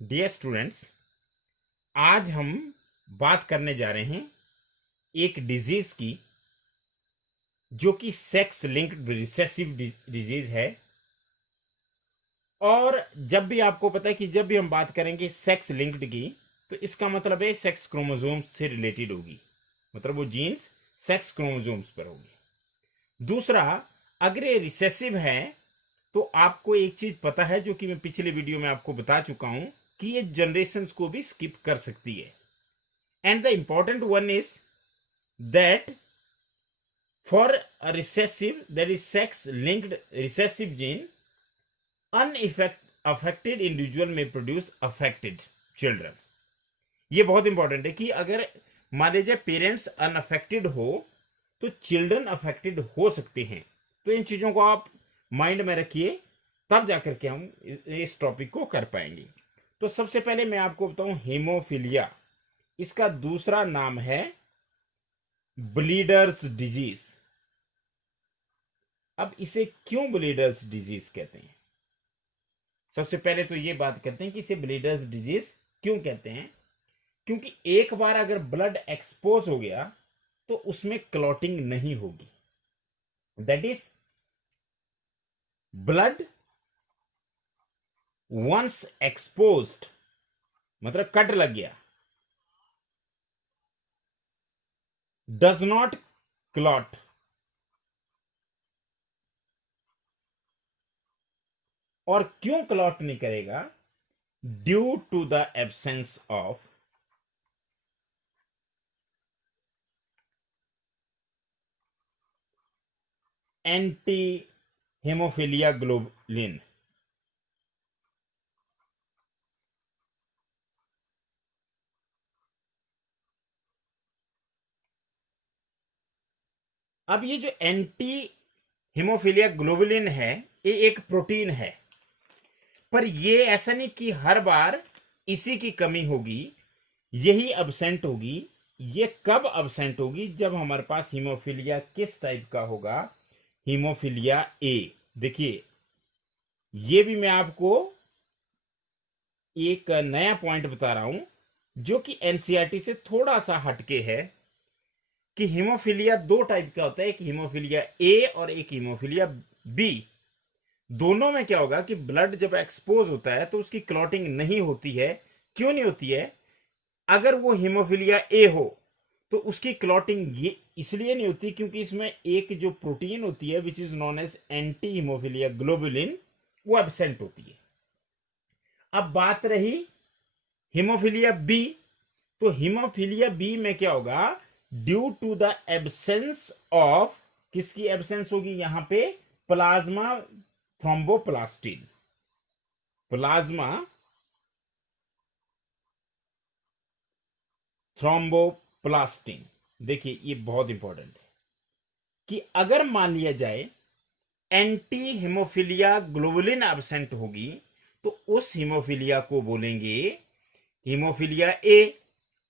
Dear students, आज हम बात करने जा रहे हैं एक डिजीज की जो कि सेक्स लिंक्ड रिसेसिव डिजीज है। और जब भी आपको पता है कि जब भी हम बात करेंगे सेक्स लिंक्ड की, तो इसका मतलब है सेक्स क्रोमोसोम्स से रिलेटेड होगी, मतलब वो जीन्स सेक्स क्रोमोसोम्स पर होगी। दूसरा, अगर ये रिसेसिव है तो आपको एक चीज पता है जो कि मैं पिछले वीडियो में आपको बता चुका हूं कि ये जनरेशंस को भी स्किप कर सकती है। And the important one is that for a recessive, that is sex linked recessive gene, unaffected individual में प्रोड्यूस अफेक्टेड चिल्ड्रन। ये बहुत इंपॉर्टेंट है कि अगर मान लीजिए पेरेंट्स अनअफेक्टेड हो तो चिल्ड्रन अफेक्टेड हो सकते हैं। तो इन चीजों को आप माइंड में रखिए, तब जाकर के हम इस टॉपिक को कर पाएंगे। तो सबसे पहले मैं आपको बताऊं, हीमोफीलिया, इसका दूसरा नाम है ब्लीडर्स डिजीज। अब इसे क्यों ब्लीडर्स डिजीज कहते हैं? सबसे पहले तो ये बात करते हैं कि इसे ब्लीडर्स डिजीज क्यों कहते हैं। क्योंकि एक बार अगर ब्लड एक्सपोज हो गया तो उसमें क्लॉटिंग नहीं होगी। That is, blood once exposed मतलब कट लग गया, डज नॉट क्लॉट। और क्यों क्लॉट नहीं करेगा? Due to the absence of anti hemophilia globulin. अब ये जो एंटी हेमोफिलिया ग्लोबुलिन है, ये एक प्रोटीन है, पर ये ऐसा नहीं कि हर बार इसी की कमी होगी, यही अब्सेंट होगी। ये कब अब्सेंट होगी? जब हमारे पास हीमोफिलिया किस टाइप का होगा? हीमोफिलिया ए। देखिए, ये भी मैं आपको एक नया पॉइंट बता रहा हूं जो कि एनसीईआरटी से थोड़ा सा हटके है, कि हीमोफिलिया दो टाइप का होता है, एक हीमोफिलिया ए और एक हीमोफिलिया बी। दोनों में क्या होगा कि ब्लड जब एक्सपोज होता है तो उसकी क्लॉटिंग नहीं होती है। क्यों नहीं होती है? अगर वो हीमोफिलिया ए हो तो उसकी क्लॉटिंग ये इसलिए नहीं होती क्योंकि इसमें एक जो प्रोटीन होती है which is known as anti haemophilia globulin, वो एब्सेंट होती है। अब बात रही हीमोफिलिया बी, तो हीमोफिलिया बी में क्या होगा? Due to the absence of, किसकी एब्सेंस होगी यहां पे? Plasma thromboplastin. Plasma thromboplastin. देखिए, ये बहुत इंपॉर्टेंट है कि अगर मान लिया जाए एंटी हीमोफिलिया ग्लोबुलिन एब्सेंट होगी तो उस हीमोफिलिया को बोलेंगे हीमोफिलिया ए।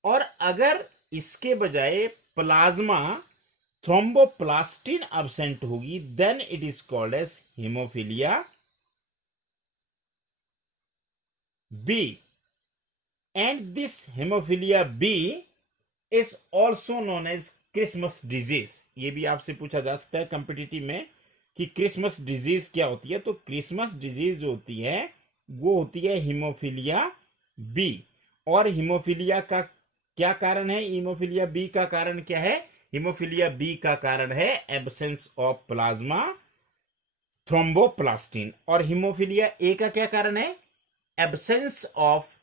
और अगर इसके बजाय प्लाज्मा थ्रोम्बोप्लास्टिन एब्सेंट होगी, then it is called as hemophilia B. And this hemophilia B is also known as Christmas disease. ये भी आपसे पूछा जा सकता है कॉम्पिटिटिव में कि क्रिसमस डिजीज क्या होती है। तो क्रिसमस डिजीज जो होती है वो होती है हीमोफिलिया बी। और हीमोफिलिया का क्या कारण है? हीमोफिलिया बी का कारण क्या है? हीमोफिलिया बी का कारण है एब्सेंस ऑफ प्लाज्मा थ्रोम्बोप्लास्टिन। और हीमोफिलिया ए का क्या कारण है? Absence of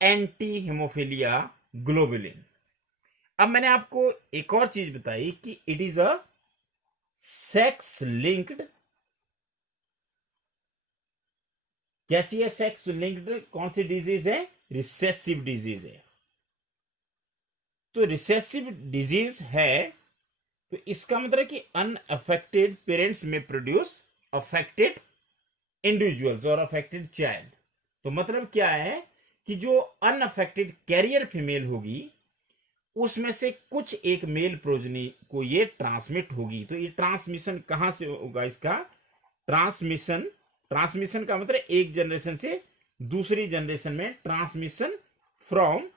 anti haemophilia globulin. अब मैंने आपको एक और चीज बताई कि it is a sex linked. कैसी है सेक्स लिंक्ड? कौन सी डिजीज है? रिसेसिव डिजीज है। तो रिसेसिव डिजीज है तो इसका मतलब कि अनअफेक्टेड पेरेंट्स में प्रोड्यूस अफेक्टेड इंडिविजुअल्स और अफेक्टेड चाइल्ड। तो मतलब क्या है कि जो अनअफेक्टेड कैरियर फीमेल होगी उसमें से कुछ एक मेल प्रोजनी को ये ट्रांसमिट होगी। तो ये ट्रांसमिशन कहां से होगा? इसका ट्रांसमिशन, ट्रांसमिशन का मतलब एक जनरेशन से दूसरी जनरेशन में transmission from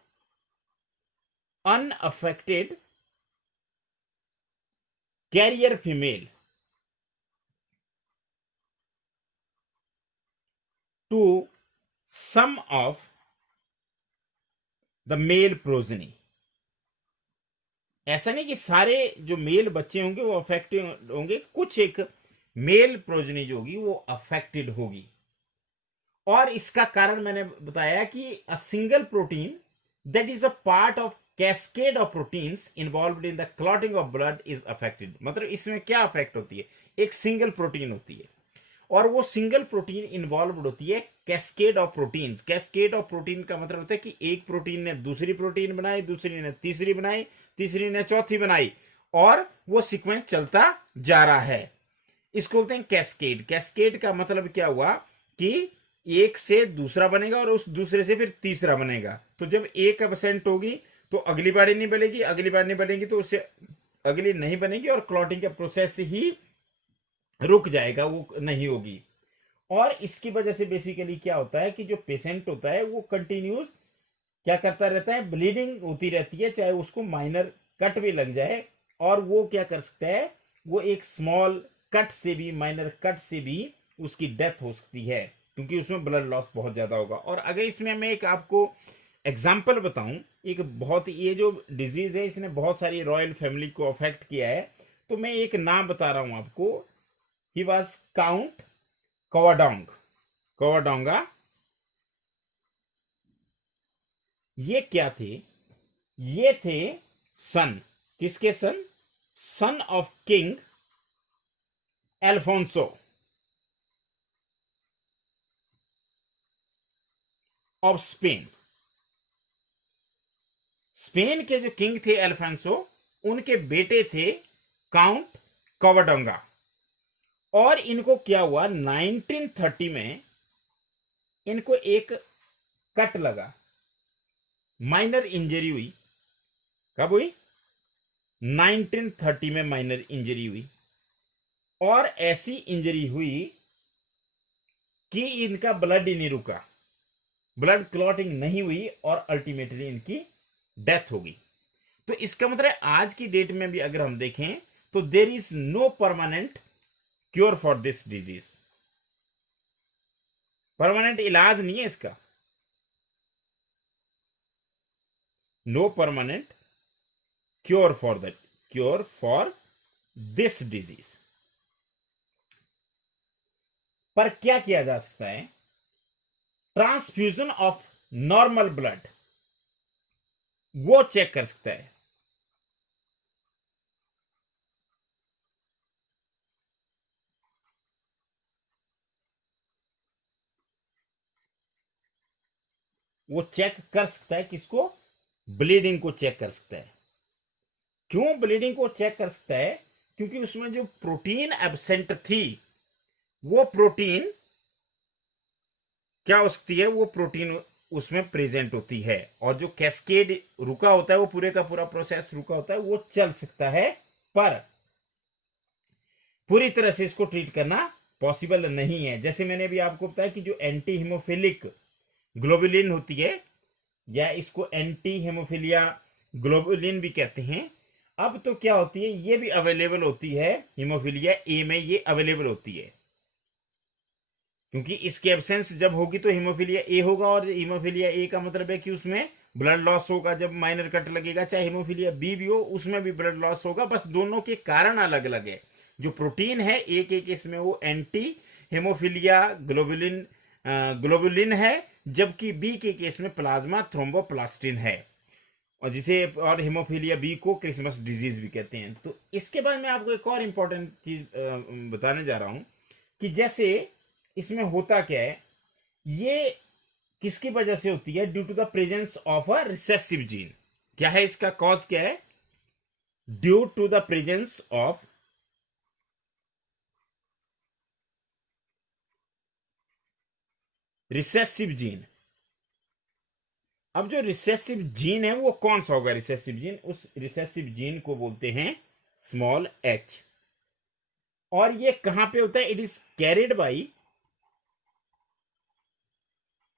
unaffected carrier female to some of the male progeny. ऐसा नहीं कि सारे जो मेल बच्चे होंगे वो अफेक्टेड होंगे, कुछ एक मेल प्रोजनी जो होगी वो अफेक्टेड होगी। और इसका कारण मैंने बताया कि a single protein that is a part of cascade of proteins involved in the clotting of blood is affected. मतलब इसमें क्या अफेक्ट होती है, एक सिंगल प्रोटीन होती है और वो सिंगल प्रोटीन इन्वॉल्व होती है cascade of proteins. Cascade of protein का मतलब होता है कि एक प्रोटीन ने दूसरी प्रोटीन बनाई, दूसरी ने तीसरी बनाई, तीसरी ने चौथी बनाई और वो सीक्वेंस चलता जा रहा है। इसको बोलते हैं कैस्केड। कैस्केड का मतलब क्या हुआ कि एक से दूसरा बनेगा और उस दूसरे से फिर तीसरा बनेगा। तो जब एक एब्सेंट होगी तो अगली बार नहीं बनेगी, अगली बार नहीं बनेगी तो उससे अगली नहीं बनेगी और क्लॉटिंग का प्रोसेस ही रुक जाएगा, वो नहीं होगी। और इसकी वजह से बेसिकली क्या होता है कि जो पेशेंट होता है वो कंटिन्यूस क्या करता रहता है, ब्लीडिंग होती रहती है, चाहे उसको माइनर कट भी लग जाए। और वो क्या कर सकता है, वो एक स्मॉल कट से भी, माइनर कट से भी उसकी डेथ हो सकती है क्योंकि उसमें ब्लड लॉस बहुत ज्यादा होगा। और अगर इसमें मैं एक आपको एग्जाम्पल बताऊं, एक बहुत, ये जो डिजीज है इसने बहुत सारी रॉयल फैमिली को अफेक्ट किया है, तो मैं एक नाम बता रहा हूं आपको। He was count Covadonga, Covadonga. ये क्या थे, ये थे सन, किसके son, son of king Alfonso of Spain. Spain के जो किंग थे एल्फोंसो, उनके बेटे थे काउंट कवाडोंगा। और इनको क्या हुआ, 1930 में इनको एक कट लगा, माइनर इंजरी हुई। कब हुई, 1930 में माइनर इंजरी हुई। और ऐसी इंजरी हुई कि इनका ब्लड ही नहीं रुका, ब्लड क्लॉटिंग नहीं हुई और अल्टीमेटली इनकी डेथ हो गई। तो इसका मतलब आज की डेट में भी अगर हम देखें तो there is no permanent cure for this disease. Permanent इलाज नहीं है इसका, no permanent cure for this disease. पर क्या किया जा सकता है, ट्रांसफ्यूजन ऑफ नॉर्मल ब्लड वो चेक कर सकता है। वो चेक कर सकता है किसको, ब्लीडिंग को चेक कर सकता है। क्यों ब्लीडिंग को चेक कर सकता है, क्योंकि उसमें जो प्रोटीन एब्सेंट थी वो प्रोटीन क्या हो सकती है, वो प्रोटीन उसमें प्रेजेंट होती है। और जो कैस्केड रुका होता है, वो पूरे का पूरा प्रोसेस रुका होता है, वो चल सकता है। पर पूरी तरह से इसको ट्रीट करना पॉसिबल नहीं है। जैसे मैंने भी आपको बताया कि जो एंटी हीमोफिलिक ग्लोबुलिन होती है, या इसको एंटी हेमोफिलिया ग्लोबुलिन भी कहते हैं। अब तो क्या होती है, ये भी अवेलेबल होती है, हीमोफिलिया ए में ये अवेलेबल होती है, क्योंकि इसके एब्सेंस जब होगी तो हीमोफिलिया ए होगा। और हीमोफिलिया ए का मतलब है कि उसमें ब्लड लॉस होगा जब माइनर कट लगेगा। चाहे हीमोफिलिया बी भी हो, उसमें भी ब्लड लॉस होगा, बस दोनों के कारण अलग अलग है। जो प्रोटीन है एक एक इसमें वो एंटी हेमोफिलिया ग्लोबुलिन है, जबकि बी के केस में प्लाज्मा थ्रोम्बोप्लास्टिन है, और जिसे और हेमोफिलिया बी को क्रिसमस डिजीज भी कहते हैं। तो इसके बाद मैं आपको एक और इंपॉर्टेंट चीज बताने जा रहा हूं कि जैसे इसमें होता क्या है, ये किसकी वजह से होती है, due to the presence of a recessive gene. क्या है इसका कॉज, क्या है, due to the presence of recessive gene. अब जो रिसेसिव जीन है वो कौन सा होगा, रिसेसिव जीन, उस रिसेसिव जीन को बोलते हैं स्मॉल एच। और ये कहां पे होता है, it is carried by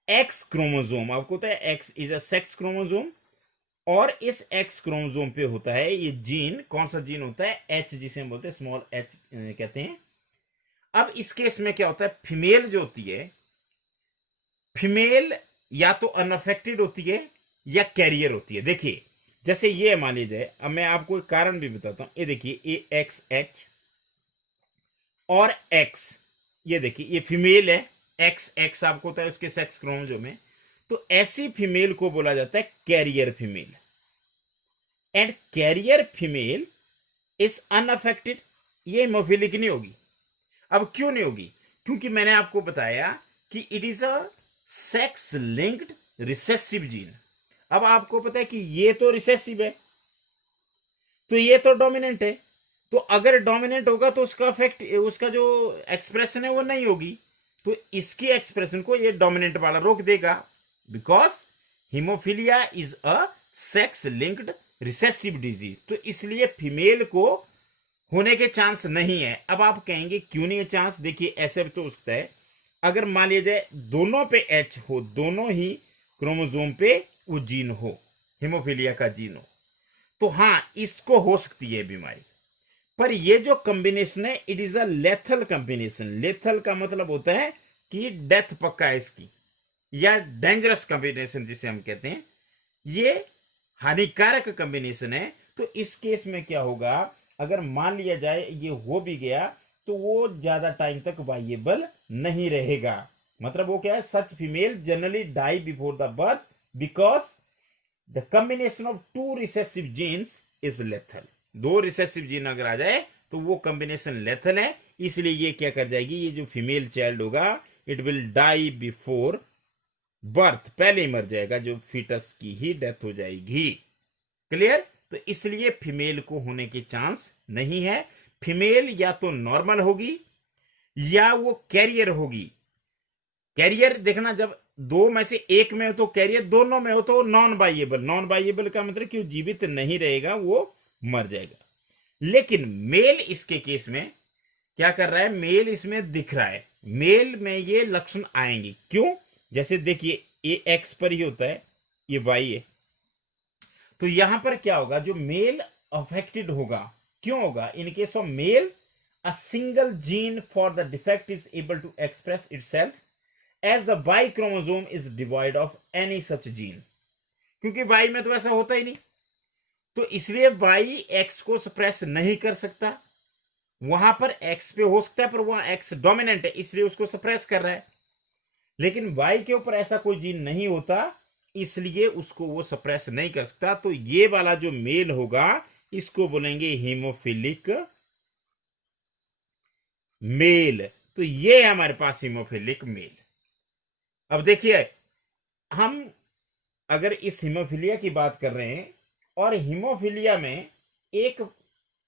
x chromosome, आपको होता है x is a sex chromosome, और इस एक्स क्रोमोसोम पे होता है ये जीन, कौन सा जीन होता है, एच, जिसे हम बोलते हैं स्मॉल एच कहते हैं। अब इस केस में क्या होता है, फीमेल जो होती है, फीमेल या तो अनअफेक्टेड होती है या कैरियर होती है। देखिए जैसे ये मान लीजिए, अब मैं आपको एक कारण भी बताता हूं, ये देखिए ये एक्स एच और एक्स, ये देखिए ये फीमेल है, एक्स एक्स आपको होता है उसके सेक्स क्रोमोसोम में, तो ऐसी फीमेल को बोला जाता है carrier female, and carrier female is unaffected, ये हेमोफिलिक नहीं होगी। अब क्यों नहीं होगी, क्योंकि मैंने आपको बताया कि it is a sex linked recessive gene. अब आपको पता है कि ये तो रिसेसिव है, तो ये तो डोमिनेंट है, तो अगर डोमिनेंट होगा तो उसका इफेक्ट, उसका जो एक्सप्रेशन है वो नहीं होगी, तो इसकी एक्सप्रेशन को ये डोमिनेंट वाला रोक देगा, because haemophilia is a sex linked recessive disease, तो इसलिए फीमेल को होने के चांस नहीं है। अब आप कहेंगे क्यों नहीं है चांस, देखिए ऐसे तो हो सकता है, अगर मान लिया जाए दोनों पे एच हो, दोनों ही क्रोमोसोम पे वो जीन हो, हीमोफीलिया का जीन हो, तो हां इसको हो सकती है बीमारी। पर ये जो कॉम्बिनेशन है it is a lethal combination, lethal का मतलब होता है कि डेथ पक्का है इसकी, या डेंजरस कॉम्बिनेशन जिसे हम कहते हैं, ये हानिकारक कॉम्बिनेशन है। तो इस केस में क्या होगा, अगर मान लिया जाए ये हो भी गया तो वो ज्यादा टाइम तक वाइएबल नहीं रहेगा। मतलब वो क्या है, such female generally die before the birth because the combination of two recessive genes is lethal. दो रिसेसिव जीन अगर आ जाए तो वो कॉम्बिनेशन लेथल है, इसलिए ये क्या कर जाएगी, ये जो फीमेल चाइल्ड होगा it will die before birth, पहले ही मर जाएगा, जो फीटस की ही डेथ हो जाएगी। क्लियर, तो इसलिए फीमेल को होने के चांस नहीं है। फीमेल या तो नॉर्मल होगी या वो कैरियर होगी। कैरियर देखना, जब दो में से एक में हो तो कैरियर, दोनों में हो तो नॉन बाइएबल, नॉन बाइएबल का मतलब कि वो जीवित नहीं रहेगा, वो मर जाएगा। लेकिन मेल इसके केस में क्या कर रहा है, मेल इसमें दिख रहा है, मेल में ये लक्षण आएंगे। क्यों, जैसे देखिए ये एक्स पर ही होता है, ये वाई है, तो यहां पर क्या होगा, जो मेल अफेक्टेड होगा, क्यों होगा, in case of male a single gene for the defect is able to express itself as the Y chromosome is devoid of any such gene, क्योंकि वाई में तो ऐसा होता ही नहीं, तो इसलिए वाई एक्स को सप्रेस नहीं कर सकता। वहां पर एक्स पे हो सकता है पर वहां एक्स डोमिनेंट है इसलिए उसको सप्रेस कर रहा है, लेकिन वाई के ऊपर ऐसा कोई जीन नहीं होता इसलिए उसको वो सप्रेस नहीं कर सकता। तो ये वाला जो मेल होगा इसको बोलेंगे हीमोफिलिक मेल। तो ये है हमारे पास हीमोफिलिक मेल। अब देखिए, हम अगर इस हीमोफिलिया की बात कर रहे हैं और हीमोफिलिया में एक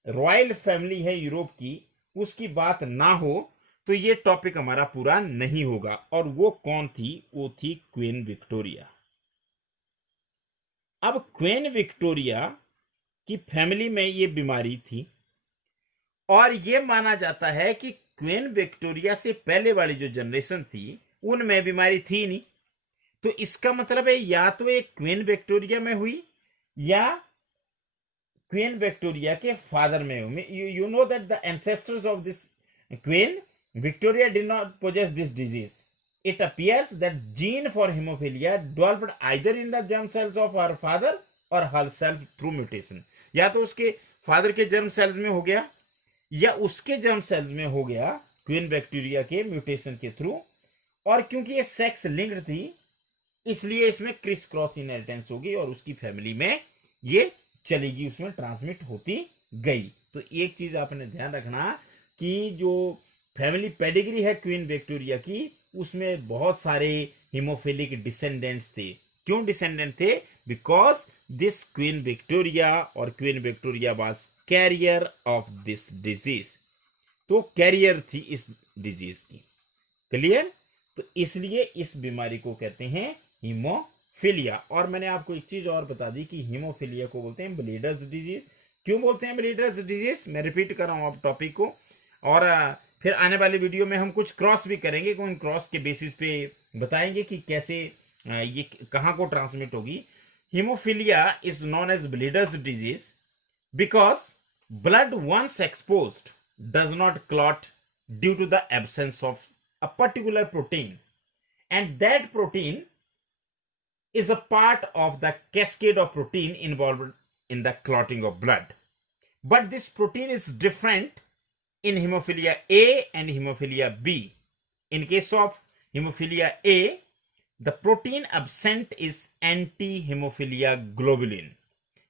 रॉयल फैमिली है यूरोप की, उसकी बात ना हो तो ये टॉपिक हमारा पूरा नहीं होगा। और वो कौन थी, वो थी क्वीन विक्टोरिया। अब क्वीन विक्टोरिया की फैमिली में ये बीमारी थी और ये माना जाता है कि क्वीन विक्टोरिया से पहले वाली जो जनरेशन थी उनमें बीमारी थी नहीं। तो इसका मतलब है या तो एक क्वीन विक्टोरिया में हुई या क्वीन विक्टोरिया के फादर में हुई। You know that the ancestors of this queen Victoria did not possess this disease. It appears that gene for hemophilia developed either in the germ cells of her father or herself through mutation। या तो उसके father के germ cells में हो गया या उसके germ cells में हो गया क्वीन बैक्टीरिया के म्यूटेशन के थ्रू। और क्योंकि ये सेक्स लिंक्ड थी इसलिए इसमें क्रिस क्रॉस इनहेरिटेंस होगी और उसकी फैमिली में ये चलेगी, उसमें ट्रांसमिट होती गई। तो एक चीज आपने ध्यान रखना कि जो फैमिली पेडिग्री है क्वीन विक्टोरिया की उसमें बहुत सारे हीमोफिलिक डिसेंडेंट्स थे। क्यों डिसेंडेंट थे, बिकॉज दिस क्वीन विक्टोरिया और queen Victoria was carrier of this disease, तो कैरियर थी इस डिजीज की। क्लियर, तो इसलिए इस बीमारी को कहते हैं हीमोफिलिया। और मैंने आपको एक चीज और बता दी कि हीमोफिलिया को बोलते हैं ब्लीडर्स डिजीज। क्यों बोलते हैं ब्लीडर्स डिजीज, मैं रिपीट कर रहा हूं आप टॉपिक को, और फिर आने वाले वीडियो में हम कुछ क्रॉस भी करेंगे कि उन क्रॉस के बेसिस पे बताएंगे कि कैसे ये कहाँ को ट्रांसमिट होगी। Haemophilia is known as bleeders disease because blood once exposed does not clot due to the absence of a particular protein, and that protein is a part of the cascade of protein involved in the clotting of blood. But this protein is different in hemophilia A and hemophilia B. In case of hemophilia A, the protein absent is anti-hemophilia globulin,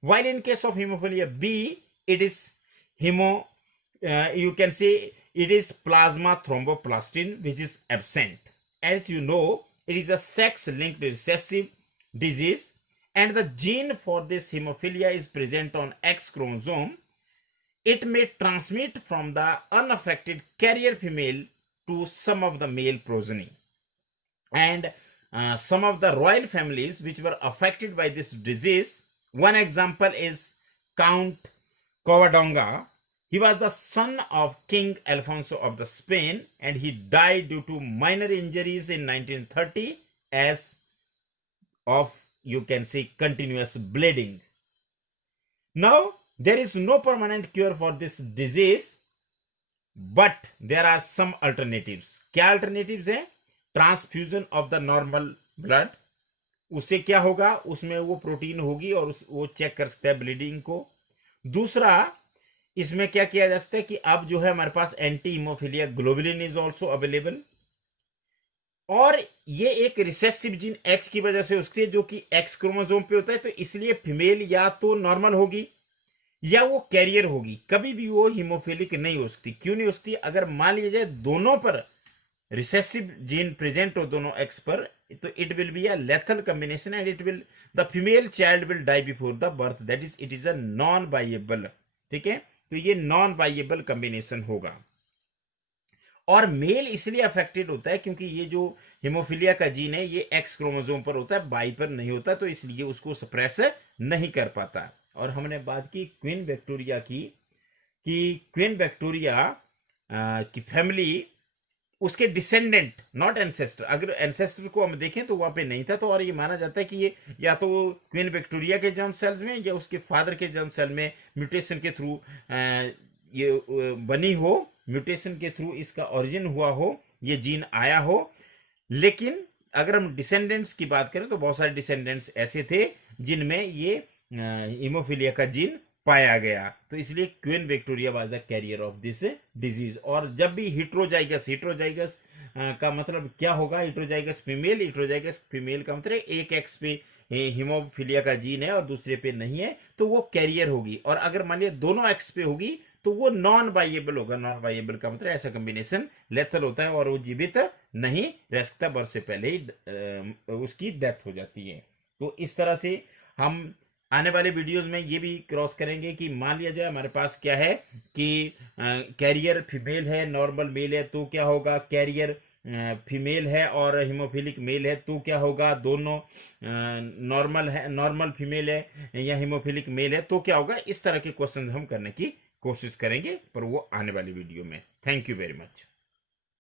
while in case of hemophilia B, it is you can say it is plasma thromboplastin which is absent. As you know, it is a sex-linked recessive disease, and the gene for this hemophilia is present on X chromosome. It may transmit from the unaffected carrier female to some of the male progeny. And some of the royal families which were affected by this disease, one example is Count Covadonga. He was the son of King Alfonso of the Spain, and he died due to minor injuries in 1930 as of, you can say, continuous bleeding. Now, there is no permanent cure for this disease, but there are some alternatives. क्या alternatives है? Transfusion of the normal blood. उससे क्या होगा, उसमें वो protein होगी और वो चेक कर सकता है ब्लीडिंग को। दूसरा, इसमें क्या किया जा सकता है कि अब जो है हमारे पास anti haemophilia globulin is also available, और ये एक रिसेसिव जीन एक्स की वजह से उसके जो कि एक्स क्रोमोसोम पे होता है, तो इसलिए फीमेल या तो नॉर्मल होगी या वो कैरियर होगी, कभी भी वो हीमोफिलिक नहीं हो सकती। क्यों नहीं हो सकती? अगर मान लिया जाए दोनों पर रिसेसिव जीन प्रेजेंट हो, दोनों एक्स पर, तो it will be a lethal combination and it will the female child will die before the birth, that is it is a non viable. ठीक है, तो ये नॉन बाइएबल कॉम्बिनेशन होगा। और मेल इसलिए अफेक्टेड होता है क्योंकि ये जो हीमोफीलिया का जीन है ये एक्स क्रोमोसोम पर होता है, बाई पर नहीं होता, तो इसलिए उसको सप्रेस नहीं कर पाता। और हमने बात की क्वीन विक्टोरिया की, कि क्वीन विक्टोरिया की फैमिली, उसके डिसेंडेंट नॉट एंसेस्टर, अगर एंसेस्टर को हम देखें तो वहां पे नहीं था, तो और ये माना जाता है कि ये या तो क्वीन विक्टोरिया के जर्म सेल्स में या उसके फादर के जर्म सेल में म्यूटेशन के थ्रू ये बनी हो, म्यूटेशन के थ्रू इसका ओरिजिन हुआ हो, ये जीन आया हो। लेकिन अगर हम डिसेंडेंट्स की बात करें तो बहुत सारे डिसेंडेंट्स ऐसे थे जिनमें ये हीमोफीलिया का जीन पाया गया, तो इसलिए queen Victoria was the carrier of this disease. और जब भी हिट्रोजाइगस का मतलब क्या होगा, हिट्रोजाइगस फीमेल का मतलब एक एक्स पे हीमोफीलिया का जीन है और दूसरे पे नहीं है, तो वो कैरियर होगी। और अगर मान लिया दोनों एक्स पे होगी तो वो नॉन बाइएबल होगा। नॉन बाइएबल का मतलब ऐसा कॉम्बिनेशन लेथल होता है और वो जीवित नहीं रह सकता, बर्थ से पहले ही उसकी डेथ हो जाती है। तो इस तरह से हम आने वाले वीडियोस में ये भी क्रॉस करेंगे कि मान लिया जाए हमारे पास क्या है कि कैरियर फीमेल है, नॉर्मल मेल है, तो क्या होगा, कैरियर फीमेल है और हीमोफिलिक मेल है तो क्या होगा, दोनों नॉर्मल है, नॉर्मल फीमेल है या हीमोफिलिक मेल है तो क्या होगा। इस तरह के क्वेश्चन हम करने की कोशिश करेंगे, पर वो आने वाली वीडियो में। Thank you very much.